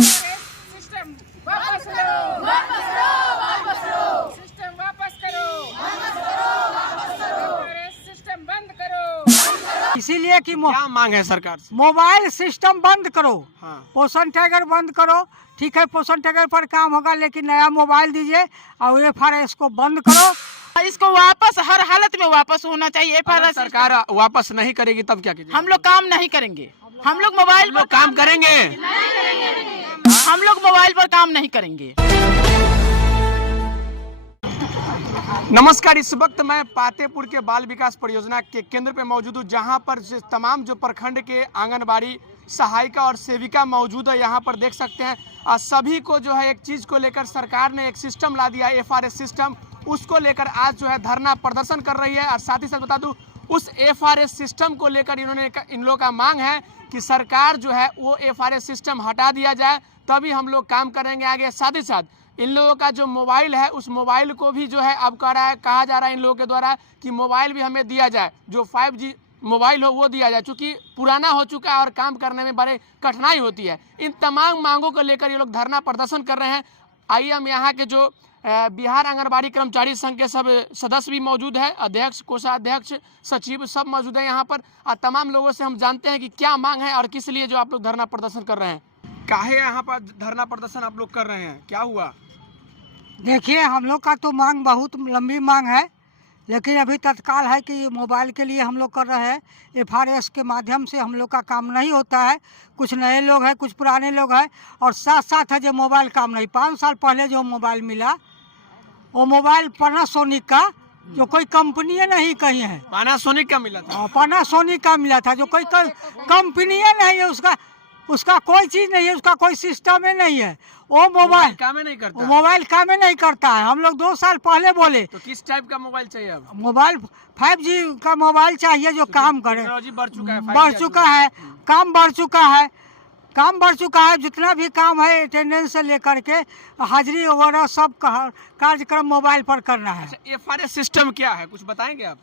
System वापस लो, वापस लो, वापस लो, सिस्टम वापस करो, वापस करो, वापस करो, सिस्टम बंद करो। इसीलिए कि क्या मांग है सरकार से? मोबाइल सिस्टम बंद करो। हाँ। पोषण टैगर बंद करो। ठीक है, पोषण टैगर पर काम होगा, लेकिन नया मोबाइल दीजिए और FRS को बंद करो। इसको वापस हर हालत में वापस होना चाहिए। अगर सरकार वापस नहीं करेगी तब क्या कीजिए? हम लोग काम नहीं करेंगे, हम लोग मोबाइल पर काम करेंगे। हम लोग मोबाइल पर काम नहीं करेंगे। नमस्कार, इस वक्त मैं पातेपुर के बाल विकास परियोजना के केंद्र पे मौजूद हूँ, जहाँ पर तमाम जो प्रखंड के आंगनबाड़ी सहायिका और सेविका मौजूद है। यहाँ पर देख सकते हैं सभी को जो है एक चीज़ को लेकर सरकार ने एक सिस्टम ला दिया है, FRS सिस्टम। उसको लेकर आज जो है धरना प्रदर्शन कर रही है। और साथ ही साथ बता दूँ, उस FRS सिस्टम को लेकर इन लोगों का मांग है कि सरकार जो है वो FRS सिस्टम हटा दिया जाए, तभी हम लोग काम करेंगे आगे। साथ ही साथ इन लोगों का जो मोबाइल है, उस मोबाइल को भी जो है अब कहा जा रहा है इन लोगों के द्वारा कि मोबाइल भी हमें दिया जाए, जो 5G मोबाइल हो वो दिया जाए, क्योंकि पुराना हो चुका है और काम करने में बड़े कठिनाई होती है। इन तमाम मांगों को लेकर ये लोग धरना प्रदर्शन कर रहे हैं। आइए हम यहाँ के जो बिहार आंगनबाड़ी कर्मचारी संघ के सब सदस्य भी मौजूद है, अध्यक्ष, कोषाध्यक्ष, सचिव सब मौजूद है यहाँ पर। और तमाम लोगों से हम जानते हैं कि क्या मांग है और किस लिए जो आप लोग धरना प्रदर्शन कर रहे हैं। काहे यहाँ पर धरना प्रदर्शन आप लोग कर रहे हैं, क्या हुआ? देखिए, हम लोग का तो मांग बहुत लंबी मांग है, लेकिन अभी तत्काल है कि मोबाइल के लिए हम लोग कर रहे हैं। FRS के माध्यम से हम लोग का काम नहीं होता है। कुछ नए लोग हैं, कुछ पुराने लोग हैं, और साथ साथ है जो मोबाइल काम नहीं। 5 साल पहले जो मोबाइल मिला, वो मोबाइल पैनासोनिक का, जो कोई कंपनी नहीं कही है। पैनासोनिक का मिला था? पैनासोनिक का मिला था, जो कोई कंपनी नहीं है। उसका कोई चीज़ नहीं है, उसका कोई सिस्टम ही नहीं है। वो मोबाइल काम नहीं करता। मोबाइल काम नहीं करता है। हम लोग 2 साल पहले बोले तो किस टाइप का मोबाइल चाहिए अब? मोबाइल 5G का मोबाइल चाहिए, जो काम करे। टेक्नोलॉजी बढ़ चुका है, बढ़ चुका है, काम बढ़ चुका है, काम बढ़ चुका है। जितना भी काम है, अटेंडेंस से लेकर के हाजिरी वगैरह सब कार्यक्रम मोबाइल पर करना है। अच्छा, FRS सिस्टम क्या है, कुछ बताएंगे आप?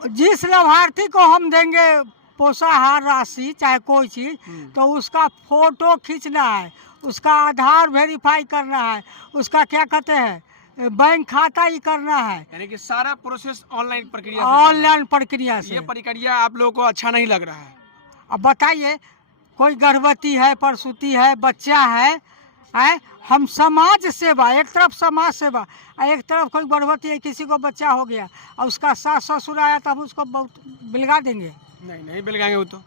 जिस लाभार्थी को हम देंगे पोषाहार राशि चाहे कोई चीज़, तो उसका फोटो खींचना है, उसका आधार वेरीफाई करना है, उसका क्या कहते हैं बैंक खाता ही करना है। यानी कि सारा प्रोसेस ऑनलाइन प्रक्रिया, ऑनलाइन प्रक्रिया से। ये प्रक्रिया आप लोगों को अच्छा नहीं लग रहा है? अब बताइए, कोई गर्भवती है, प्रसूति है, बच्चा है, हम समाज सेवा, एक तरफ समाज सेवा, एक तरफ कोई गर्भवती है, किसी को बच्चा हो गया और उसका सास ससुर आया, तब उसको बहुत बिलगा देंगे? नहीं बिलगाएंगे, वो तो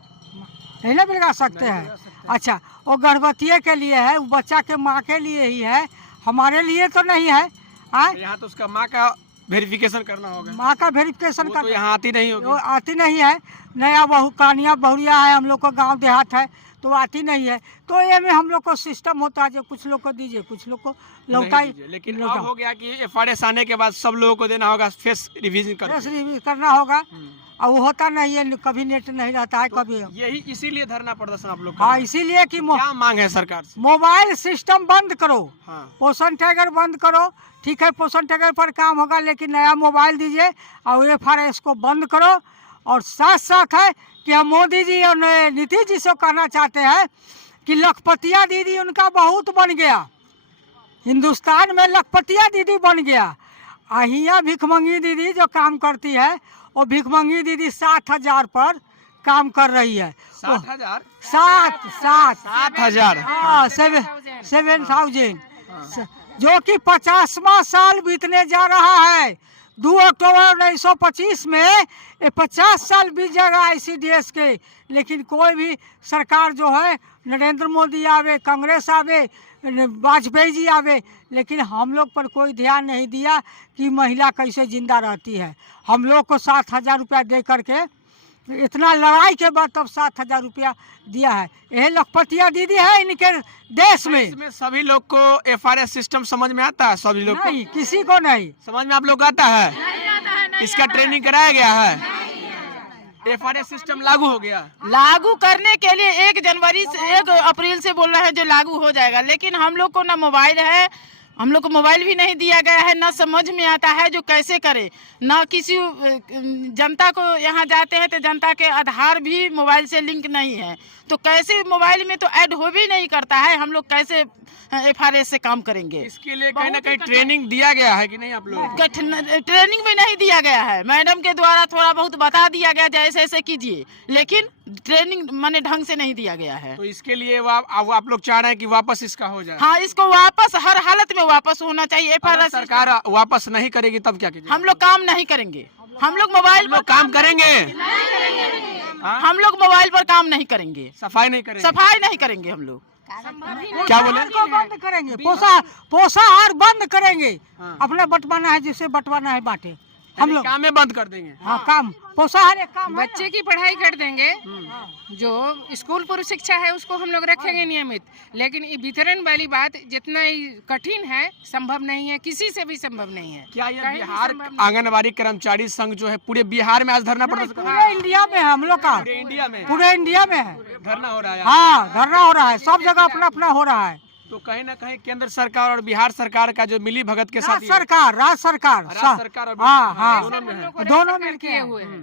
नहीं ना बिलगा सकते हैं। अच्छा, वो गर्भवती के लिए है, वो बच्चा के माँ के लिए ही है, हमारे लिए तो नहीं है। यहाँ तो उसका माँ का वेरिफिकेशन करना होगा। माँ का वेरिफिकेशन तो यहाँ आती नहीं होगी। आती नहीं है। नया कानिया बहुरिया है, हम लोग को गांव देहात है, तो आती नहीं है। तो ये में हम लोग को सिस्टम होता है, जो कुछ लोग को दीजिए, कुछ लोग को लौटाई। लेकिन अब हो गया कि FRS आने के बाद सब लोगों को देना होगा, फेस रिवीजन करना होगा, और वो होता नहीं है, कभी नेट नहीं रहता है, कभी। यही इसीलिए धरना प्रदर्शन आप लोग? हाँ, इसीलिए कि क्या मांग है सरकार से? मोबाइल सिस्टम बंद करो। हाँ। पोषण टैगर बंद करो। ठीक है, पोषण टैगर पर काम होगा, लेकिन नया मोबाइल दीजिए और FRS को बंद करो। और साथ साथ है कि हम मोदी जी और नीतीश जी से कहना चाहते हैं कि लखपतिया दीदी उनका बहुत बन गया, हिंदुस्तान में लखपतिया दीदी बन गया। अहिया भिखमंगी दीदी जो काम करती है, वो भिखमंगी दीदी 7,000 पर काम कर रही है। 7,000? 7,000? हाँ, 7,000, जो कि 50वां साल बीतने जा रहा है। 2 अक्टूबर 1925 में 50 साल बीत जाएगा ICDS के, लेकिन कोई भी सरकार जो है, नरेंद्र मोदी आवे, कांग्रेस आवे, वाजपेयी जी आवे, लेकिन हम लोग पर कोई ध्यान नहीं दिया कि महिला कैसे जिंदा रहती है। हम लोग को 7,000 रुपया दे करके, इतना लड़ाई के बाद तब 7,000 रुपया दिया है। यह लखपतिया दीदी है इनके देश में। इसमें सभी लोग को FRS सिस्टम समझ में आता है? सभी लोग नहीं, किसी को नहीं समझ में। आप लोग आता है? इसका ट्रेनिंग कराया गया है? FRS सिस्टम लागू हो गया? लागू करने के लिए 1 अप्रैल से बोल रहे हैं जो लागू हो जाएगा, लेकिन हम लोग को ना मोबाइल है, हम लोग को मोबाइल भी नहीं दिया गया है, ना समझ में आता है जो कैसे करे। ना किसी जनता को यहाँ जाते हैं तो जनता के आधार भी मोबाइल से लिंक नहीं है, तो कैसे मोबाइल में तो ऐड हो भी नहीं करता है, हम लोग कैसे FRS से काम करेंगे? इसके लिए कहीं ना कहीं ट्रेनिंग दिया गया है कि नहीं आप लोगों को? ट्रेनिंग भी नहीं दिया गया है, मैडम के द्वारा थोड़ा बहुत बता दिया गया जैसे ऐसे कीजिए, लेकिन ट्रेनिंग माने ढंग से नहीं दिया गया है। तो इसके लिए आप लोग चाह रहे हैं कि वापस इसका हो जाए? हाँ, इसको वापस हर हालत में वापस होना चाहिए। अगर FRS सरकार वापस नहीं करेगी तब क्या कीजिएगा? हम लोग काम नहीं करेंगे, हम लोग मोबाइल पर काम करेंगे, हम लोग मोबाइल पर काम नहीं करेंगे, सफाई नहीं करेंगे, सफाई नहीं करेंगे हम लोग। क्या बोले? को बंद करेंगे, पोषाहार बंद करेंगे। हाँ। अपने बंटवाना है, जिसे बंटवाना है बांटे। हम लोग काम में बंद कर देंगे। हाँ, काम पोषाहार एक काम है बच्चे की पढ़ाई कर देंगे, जो स्कूल पूर्व शिक्षा है उसको हम लोग रखेंगे नियमित, लेकिन ये वितरण वाली बात जितना ही कठिन है, संभव नहीं है, किसी से भी संभव नहीं है। क्या ये कहीं भी बिहार संभव नहीं। आंगनबाड़ी कर्मचारी संघ जो है पूरे बिहार में आज धरना प्रदर्शन कर रहा पूरे इंडिया में है हम लोग का, है? इंडिया में पूरे इंडिया में है। धरना हो रहा है। हाँ, धरना हो रहा है, सब जगह अपना अपना हो रहा है। तो कहीं ना कहीं केंद्र सरकार और बिहार सरकार का जो मिली भगत के साथ राज्य सरकार राज्य सरकार और हाँ हाँ दोनों में है। दोनों सरकार मिलके किए हैं। हुए हैं,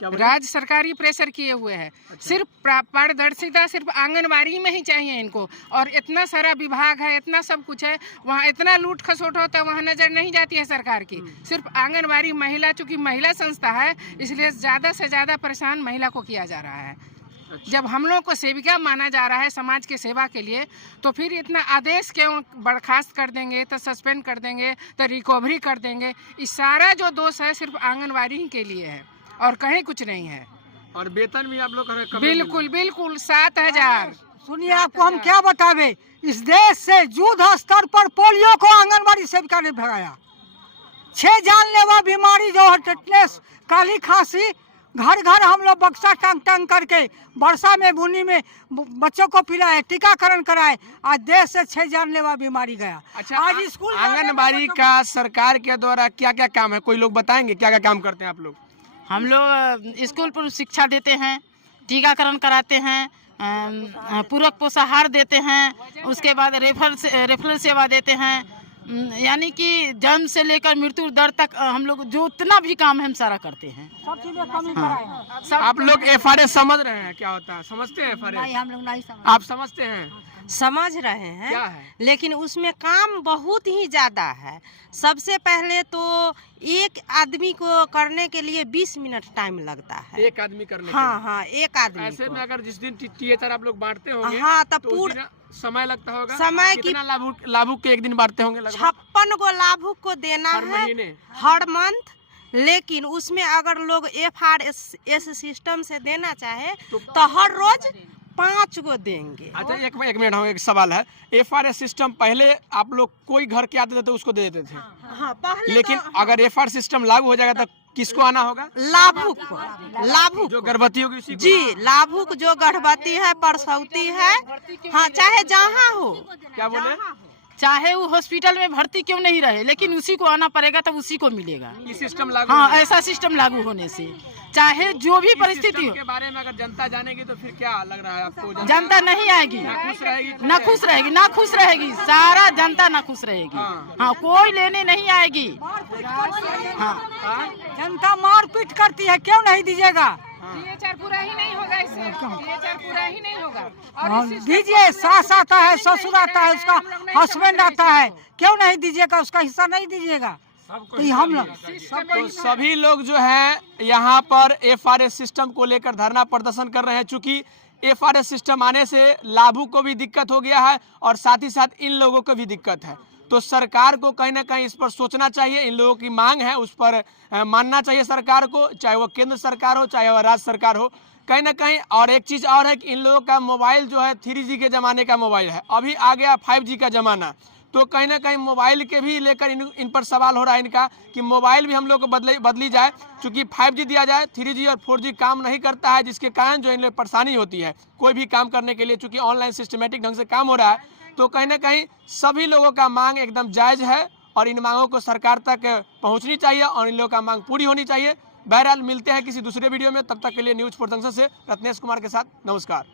क्या बोले? राज्य सरकारी प्रेशर किए हुए हैं। सिर्फ पारदर्शिता सिर्फ आंगनबाड़ी में ही चाहिए इनको, और इतना सारा विभाग है, इतना सब कुछ है, वहाँ इतना लूट खसोट होता है, वहाँ नजर नहीं जाती है सरकार की। सिर्फ आंगनबाड़ी महिला, चूंकि महिला संस्था है इसलिए ज्यादा से ज्यादा परेशान महिला को किया जा रहा है। जब हम लोग को सेविका माना जा रहा है समाज के सेवा के लिए, तो फिर इतना आदेश क्यों बर्खास्त कर देंगे, तो सस्पेंड कर देंगे, तो रिकवरी कर देंगे। इस सारा जो दोष है सिर्फ आंगनबाड़ी ही के लिए है और कहीं कुछ नहीं है। और वेतन भी आप लोग का कम बिल्कुल बिल्कुल 7,000। सुनिए, आपको हम क्या बतावे, इस देश से युद्ध स्तर पर पोलियो को आंगनबाड़ी सेविका ने भगाया। 6 जानलेवा बीमारी जो है टेटनेस, काली खांसी, घर घर हम लोग बक्सा टांग टांग करके वर्षा में बुनी में बच्चों को पिलाए, टीकाकरण कराए। आज देश से 6 जानलेवा बीमारी गया। अच्छा, आज स्कूल आंगनबाड़ी का सरकार के द्वारा क्या क्या काम है, कोई लोग बताएंगे क्या क्या काम करते हैं आप लोग? हम लोग स्कूल पर शिक्षा देते हैं, टीकाकरण कराते हैं, पूरक पोषाहार देते हैं, उसके बाद रेफरल सेवा देते हैं, यानी कि जन्म से लेकर मृत्यु दर तक हम लोग जो उतना भी काम है हम सारा करते हैं। सब चीजें कमी कराए। आप लोग FRS समझ रहे हैं क्या होता है? समझते हैं FRS? हम लोग नहीं समझ। आप समझते हैं समझ रहे हैं, क्या है? लेकिन उसमें काम बहुत ही ज्यादा है। सबसे पहले तो एक आदमी को करने के लिए 20 मिनट टाइम लगता है। एक आदमी करने के हाँ लिए? हाँ, एक आदमी ऐसे को। में अगर जिस दिन THR आप लोग बांटते होंगे, हाँ, तब तो उस पूरा दिन समय लगता होगा। समय की कितना लाभुक के एक दिन बांटते होंगे लगभग? 56 को लाभुक को देना हर है महीने? हर मंथ। लेकिन उसमें अगर लोग FRS सिस्टम से देना चाहे तो हर रोज 5 को देंगे। अच्छा, एक मिनट, हम एक सवाल है। FRS सिस्टम पहले आप लोग कोई घर के आते थे तो उसको दे देते थे, हाँ, पहले लेकिन तो अगर FRS सिस्टम लागू हो जाएगा तो किसको आना होगा? लाभुक को, लाभुक जो गर्भवती होगी उसी को? जी, लाभुक जो गर्भवती है, प्रसवती है, हाँ, चाहे जहाँ हो। क्या बोले? चाहे वो हॉस्पिटल में भर्ती क्यों नहीं रहे, लेकिन उसी को आना पड़ेगा, तब उसी को मिलेगा। ये सिस्टम लागू हाँ, होने- ऐसा सिस्टम लागू होने से चाहे जो भी इस परिस्थिति सिस्टम हो, के बारे में अगर जनता जानेगी तो फिर क्या लग रहा है आपको? जनता नहीं आएगी, ना खुश रहेगी, ना खुश रहेगी, ना खुश रहेगी, सारा जनता ना खुश रहेगी। हाँ। हाँ, कोई लेने नहीं आएगी। हाँ, हाँ? जनता मारपीट करती है, क्यों नहीं दीजिएगा? THR पूरा ही नहीं होगा इससे, THR पूरा ही नहीं होगा। और हाँ, इस system दीजिए। सास आता है, ससुर आता है, उसका हम लोग नहीं हस्बैंड समझ आता रहे है, क्यों नहीं दीजिएगा? उसका हिस्सा नहीं दीजिएगा? तो ये हम लोग तो सभी लोग जो है यहाँ पर FRS सिस्टम को लेकर धरना प्रदर्शन कर रहे हैं। चूंकि FRS सिस्टम आने से लाभुक को भी दिक्कत हो गया है और साथ ही साथ इन लोगों को भी दिक्कत है। तो सरकार को कहीं ना कहीं इस पर सोचना चाहिए। इन लोगों की मांग है, उस पर मानना चाहिए सरकार को, चाहे वो केंद्र सरकार हो चाहे वो राज्य सरकार हो। कहीं ना कहीं और एक चीज़ और है कि इन लोगों का मोबाइल जो है 3G के ज़माने का मोबाइल है, अभी आ गया 5G का ज़माना। तो कहीं ना कहीं मोबाइल के भी लेकर इन पर सवाल हो रहा है इनका कि मोबाइल भी हम लोग को बदली जाए। चूँकि 5G दिया जाए, 3G और 4G काम नहीं करता है, जिसके कारण जो इन लोग परेशानी होती है कोई भी काम करने के लिए। चूँकि ऑनलाइन सिस्टमेटिक ढंग से काम हो रहा है, तो कहीं ना कहीं सभी लोगों का मांग एकदम जायज़ है और इन मांगों को सरकार तक पहुँचनी चाहिए और इन लोगों का मांग पूरी होनी चाहिए। बहरहाल मिलते हैं किसी दूसरे वीडियो में, तब तक के लिए न्यूज़ फॉर जंक्शन से रत्नेश कुमार के साथ नमस्कार।